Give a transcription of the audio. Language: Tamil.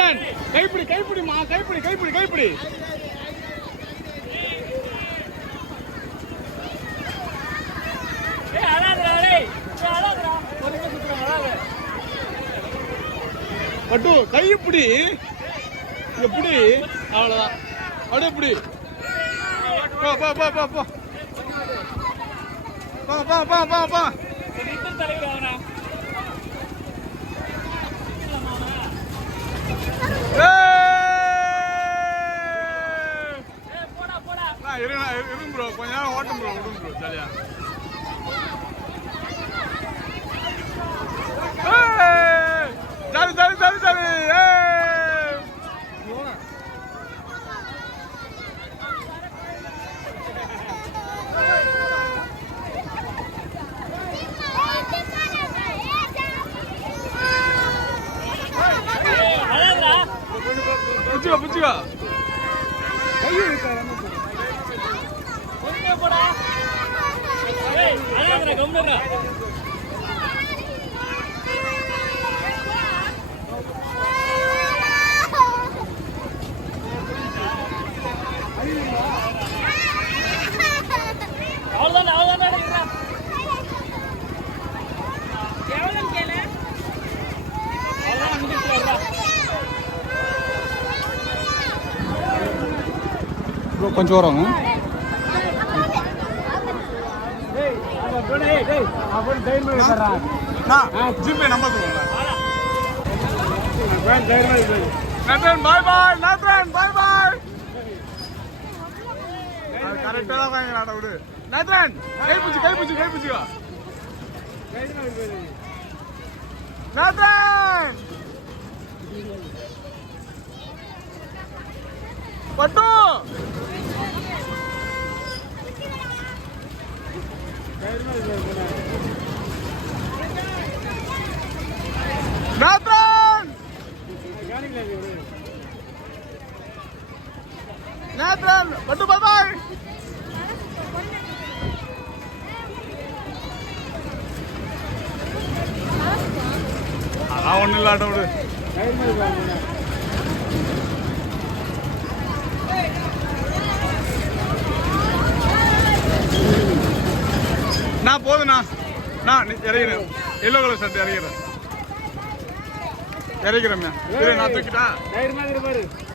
நேத்ரன் கைப்பிடி கைப்பிடிமா கைப்பிடி கைப்பிடி கைப்பிடி பட்டு கைப்பிடி எப்படி அவ்வளவுதான் அப்படியே எப்படி பா பா பா பா பா பா பா பா பா பா இருங்க ப்ரோ கொஞ்ச நேரம் ஓட்டும் ப்ரோ விடும் ப்ரோ ஜாலியா ஜாலி ஜாலி ஜாலி ஜாலி புச்சுக்கா புச்சுக்கா கொஞ்சம் வரும் ஜிபே நம்பர் நேத்ரன் பாய் பாய் நேத்ரன் பாய் பாய் கரெக்டா தான் வாங்கிடா விடு நேத்ரன் கைப்பிடிச்சு கைப்பிடிச்சு கைப்பிடிச்சுக்கா நேத்ரன் பட்டு நேத்ரன் நேத்ரன் பட்டு பாய் பாய் அதான் ஒன்றும் இல்லாட்ட விடு நான் போதுண்ணா நான் இறக்கிறேன் எல்லோ கலர் ஷர்ட் இறக்கிறேன் நான் தூக்கிட்டா